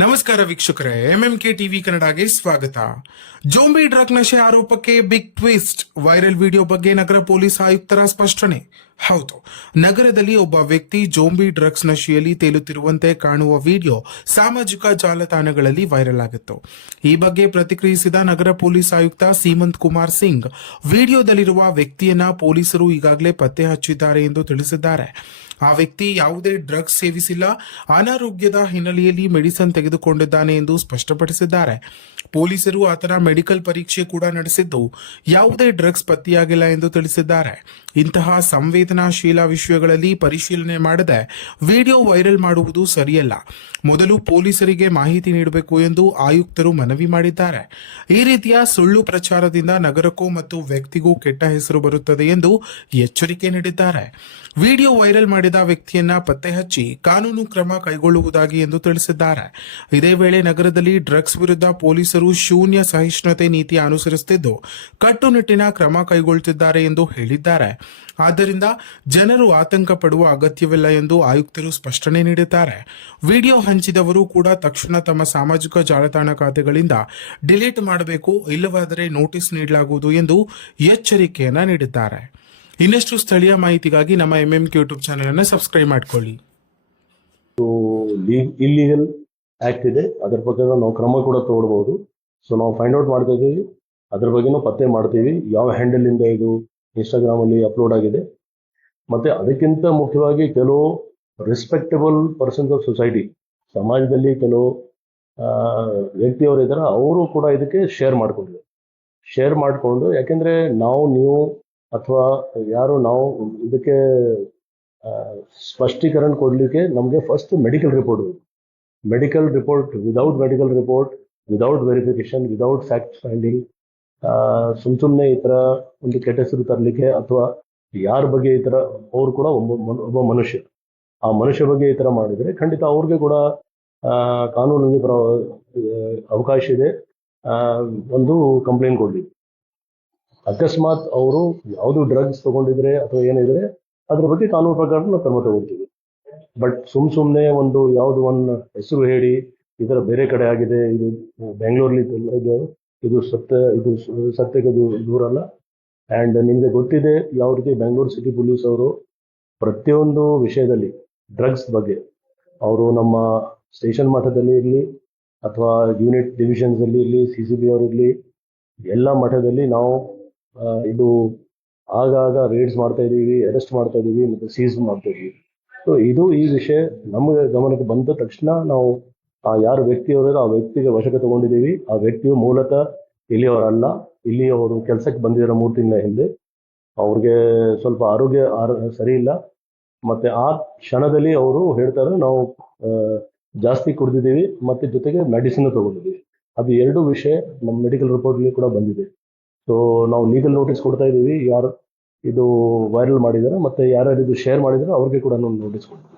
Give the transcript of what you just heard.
ನಮಸ್ಕಾರ ವೀಕ್ಷಕರೇ, MMK TV ಕನ್ನಡಗೆ ಸ್ವಾಗತ. ಜೋಂಬಿ ಡ್ರಗ್ ನಶೆ ಆರೋಪಕ್ಕೆ ಬಿಗ್ ಟ್ವಿಸ್ಟ್. ವೈರಲ್ ವಿಡಿಯೋ ಬಗ್ಗೆ ನಗರ ಪೊಲೀಸ್ ಆಯುಕ್ತರ ಸ್ಪಷ್ಟನೆ. ಹೌದು, ನಗರದಲ್ಲಿ ಒಬ್ಬ ವ್ಯಕ್ತಿ ಜೋಂಬಿ ಡ್ರಗ್ಸ್ ನಶೆಯಲ್ಲಿ ತೇಲುತ್ತಿರುವಂತೆ ಕಾಣುವ ವಿಡಿಯೋ ಸಾಮಾಜಿಕ ಜಾಲತಾಣಗಳಲ್ಲಿ ವೈರಲ್ ಆಗಿತ್ತು. ಈ ಬಗ್ಗೆ ಪ್ರತಿಕ್ರಿಯಿಸಿದ ನಗರ ಪೊಲೀಸ್ ಆಯುಕ್ತ ಸೀಮಂತ್ ಕುಮಾರ್ ಸಿಂಗ್, ವಿಡಿಯೋದಲ್ಲಿರುವ ವ್ಯಕ್ತಿಯನ್ನ ಪೊಲೀಸರು ಈಗಾಗಲೇ ಪತ್ತೆ ಹಚ್ಚಿದ್ದಾರೆ ಎಂದು ತಿಳಿಸಿದ್ದಾರೆ. ಆ ವ್ಯಕ್ತಿ ಯಾವುದೇ ಡ್ರಗ್ಸ್ ಸೇವಿಸಿಲ್ಲ, ಅನಾರೋಗ್ಯದ ಹಿನ್ನೆಲೆಯಲ್ಲಿ ಮೆಡಿಸಿನ್ ತೆಗೆದುಕೊಂಡಿದ್ದಾನೆ ಎಂದು ಸ್ಪಷ್ಟಪಡಿಸಿದ್ದಾರೆ. ಪೊಲೀಸರು ಆತನ ಮೆಡಿಕಲ್ ಪರೀಕ್ಷೆ ಕೂಡ ನಡೆಸಿದ್ದು ಯಾವುದೇ ಡ್ರಗ್ಸ್ ಪತ್ತೆಯಾಗಿಲ್ಲ ಎಂದು ತಿಳಿಸಿದ್ದಾರೆ. ಇಂತಹ ಸಂವೇದನಾಶೀಲ ವಿಷಯಗಳಲ್ಲಿ ಪರಿಶೀಲನೆ ಮಾಡದೆ ವಿಡಿಯೋ ವೈರಲ್ ಮಾಡುವುದು ಸರಿಯಲ್ಲ. ಮೊದಲು ಪೊಲೀಸರಿಗೆ ಮಾಹಿತಿ ನೀಡಬೇಕು ಎಂದು ಆಯುಕ್ತರು ಮನವಿ ಮಾಡಿದ್ದಾರೆ. ಈ ರೀತಿಯ ಸುಳ್ಳು ಪ್ರಚಾರದಿಂದ ನಗರಕ್ಕೂ ಮತ್ತು ವ್ಯಕ್ತಿಗೂ ಕೆಟ್ಟ ಹೆಸರು ಬರುತ್ತದೆ ಎಂದು ಎಚ್ಚರಿಕೆ ನೀಡಿದ್ದಾರೆ. ವಿಡಿಯೋ ವೈರಲ್ ಮಾಡಿದ ವ್ಯಕ್ತಿಯನ್ನ ಪತ್ತೆ ಹಚ್ಚಿ ಕಾನೂನು ಕ್ರಮ ಕೈಗೊಳ್ಳುವುದಾಗಿ ಎಂದು ತಿಳಿಸಿದ್ದಾರೆ. ಇದೇ ವೇಳೆ ನಗರದಲ್ಲಿ ಡ್ರಗ್ಸ್ ವಿರುದ್ಧ ಪೊಲೀಸರು ಶೂನ್ಯ ಸಹಿಷ್ಣುತೆ ನೀತಿ ಅನುಸರಿಸುತ್ತಿದ್ದು ಕಟ್ಟುನಿಟ್ಟಿನ ಕ್ರಮ ಕೈಗೊಳ್ಳುತ್ತಿದ್ದಾರೆ ಎಂದು ಹೇಳಿದ್ದಾರೆ. ಆದ್ದರಿಂದ ಜನರು ಆತಂಕ ಪಡುವ ಅಗತ್ಯವಿಲ್ಲ ಎಂದು ಆಯುಕ್ತರು ಸ್ಪಷ್ಟನೆ ನೀಡಿದ್ದಾರೆ. ವಿಡಿಯೋ ಹಂಚಿದವರು ಕೂಡ ತಕ್ಷಣ ತಮ್ಮ ಸಾಮಾಜಿಕ ಜಾಲತಾಣ ಖಾತೆಗಳಿಂದ ಡಿಲೀಟ್ ಮಾಡಬೇಕು, ಇಲ್ಲವಾದರೆ ನೋಟಿಸ್ ನೀಡಲಾಗುವುದು ಎಂದು ಎಚ್ಚರಿಕೆಯನ್ನ ನೀಡಿದ್ದಾರೆ. ಇನ್ನಷ್ಟು ಸ್ಥಳೀಯ ಮಾಹಿತಿಗಾಗಿ ನಮ್ಮ ಎಂಎಂಕೆ ಯೂಟ್ಯೂಬ್ ಚಾನೆಲ್ ಅನ್ನು ಸಬ್ಸ್ಕ್ರೈಬ್ ಮಾಡ್ಕೊಳ್ಳಿ. ಇಲ್ಲಿಗಲ್ ಆಕ್ಟ್ ಇದೆ, ಅದ್ರ ಬಗ್ಗೆ ನಾವು ಕ್ರಮ ಕೂಡ ತಗೊಳ್ಬಹುದು. ಸೊ ನಾವು ಫೈಂಡ್ ಔಟ್ ಮಾಡ್ತಾ ಇದ್ದೀವಿ, ಅದ್ರ ಬಗ್ಗೆನೂ ಪತ್ತೆ ಮಾಡ್ತೀವಿ ಯಾವ ಹ್ಯಾಂಡಲ್ ಇಂದ ಇದು ಇನ್ಸ್ಟಾಗ್ರಾಮ್ ಅಲ್ಲಿ ಅಪ್ಲೋಡ್ ಆಗಿದೆ. ಮತ್ತೆ ಅದಕ್ಕಿಂತ ಮುಖ್ಯವಾಗಿ ಕೆಲವು ರೆಸ್ಪೆಕ್ಟಬಲ್ ಪರ್ಸನ್ಸ್ ಆಫ್ ಸೊಸೈಟಿ, ಸಮಾಜದಲ್ಲಿ ಕೆಲವು ವ್ಯಕ್ತಿಯವರು ಇದ್ದಾರೆ, ಅವರು ಕೂಡ ಇದಕ್ಕೆ ಶೇರ್ ಮಾಡಿಕೊಂಡು ಯಾಕೆಂದ್ರೆ ನೀವು ಅಥವಾ ಯಾರು ನಾವು ಇದಕ್ಕೆ ಸ್ಪಷ್ಟೀಕರಣ ಕೊಡ್ಲಿಕ್ಕೆ ನಮಗೆ first medical report without verification, without fact finding, ಸುಮ್ಮನೆ ಈ ತರ ಒಂದು ಕೆಟ್ಟ ಹೆಸರು ತರಲಿಕ್ಕೆ ಅಥವಾ ಯಾರ ಬಗ್ಗೆ ಈ ತರ, ಅವ್ರು ಕೂಡ ಒಬ್ಬ ಮನುಷ್ಯ, ಆ ಮನುಷ್ಯ ಬಗ್ಗೆ ಈ ತರ ಮಾಡಿದ್ರೆ ಖಂಡಿತ ಅವ್ರಿಗೆ ಕೂಡ ಕಾನೂನಿಗೆ ಅವಕಾಶ ಇದೆ ಒಂದು ಕಂಪ್ಲೇಂಟ್ ಕೊಡ್ಲಿಕ್ಕೆ. ಅಕಸ್ಮಾತ್ ಅವರು ಯಾವುದು ಡ್ರಗ್ಸ್ ತಗೊಂಡಿದ್ರೆ ಅಥವಾ ಏನಿದ್ರೆ ಅದ್ರ ಬಗ್ಗೆ ಕಾನೂನು ಪ್ರಕಾರ ನಾವು ಕ್ರಮ ತಗೊಳ್ತೀವಿ. ಬಟ್ ಸುಮ್ಮನೆ ಒಂದು ಹೆಸರು ಹೇಳಿ ಇದರ ಬೇರೆ ಕಡೆ ಆಗಿದೆ, ಇದು ಬೆಂಗಳೂರಲ್ಲಿ ಇದು ಸತ್ಯಕ್ಕೆ ದೂರ ಅಲ್ಲ. ಅಂಡ್ ನಿಮ್ಗೆ ಗೊತ್ತಿದೆ ಯಾವ ರೀತಿ ಬೆಂಗಳೂರು ಸಿಟಿ ಪೊಲೀಸ್ ಅವರು ಪ್ರತಿಯೊಂದು ವಿಷಯದಲ್ಲಿ ಡ್ರಗ್ಸ್ ಬಗ್ಗೆ ಅವರು ನಮ್ಮ ಸ್ಟೇಷನ್ ಮಟ್ಟದಲ್ಲಿ ಇರಲಿ ಅಥವಾ ಯೂನಿಟ್ ಡಿವಿಷನ್ಸ್ ಅಲ್ಲಿ ಇರಲಿ, CCB ಅವರಿರಲಿ, ಎಲ್ಲ ಮಟ್ಟದಲ್ಲಿ ನಾವು ಇದು ಆಗಾಗ ರೇಡ್ಸ್ ಮಾಡ್ತಾ ಇದೀವಿ, ಅರೆಸ್ಟ್ ಮಾಡ್ತಾ ಇದೀವಿ, ಮತ್ತೆ ಸೀಸ್ ಮಾಡ್ತಾ ಇದೀವಿ. ಸೊ ಈ ವಿಷಯ ನಮಗೆ ಗಮನಕ್ಕೆ ಬಂದ ತಕ್ಷಣ ನಾವು ಯಾರು ವ್ಯಕ್ತಿಯವರ ಆ ವ್ಯಕ್ತಿಗೆ ವಶಕ್ಕೆ ತಗೊಂಡಿದ್ದೀವಿ. ಆ ವ್ಯಕ್ತಿಯು ಮೂಲತಃ ಇಲ್ಲಿಯವರಲ್ಲ, ಇಲ್ಲಿ ಅವರು ಕೆಲಸಕ್ಕೆ ಬಂದಿರೋ 3 ತಿಂಗಳ ಹಿಂದೆ ಅವ್ರಿಗೆ ಸ್ವಲ್ಪ ಆರೋಗ್ಯ ಸರಿ ಇಲ್ಲ. ಮತ್ತೆ ಆ ಕ್ಷಣದಲ್ಲಿ ಅವರು ಹೇಳ್ತಾರೆ ನಾವು ಜಾಸ್ತಿ ಕುಡಿದಿದ್ದೀವಿ ಮತ್ತೆ ಜೊತೆಗೆ ಮೆಡಿಸಿನ್ ತಗೊಂಡಿದ್ದೀವಿ. ಅದು 2 ವಿಷಯ ನಮ್ಮ ಮೆಡಿಕಲ್ ರಿಪೋರ್ಟ್ ಅಲ್ಲಿ ಕೂಡ ಬಂದಿದೆ. ಸೊ ನಾವು ಲೀಗಲ್ ನೋಟಿಸ್ ಕೊಡ್ತಾ ಇದ್ದೀವಿ, ಯಾರು ಇದು ವೈರಲ್ ಮಾಡಿದಾರೆ ಮತ್ತೆ ಯಾರ್ಯಾರು ಇದು ಶೇರ್ ಮಾಡಿದಾರೆ ಅವ್ರಿಗೆ ಕೂಡ ನಾವು ನೋಟಿಸ್ ಕೊಡ್ತೀವಿ.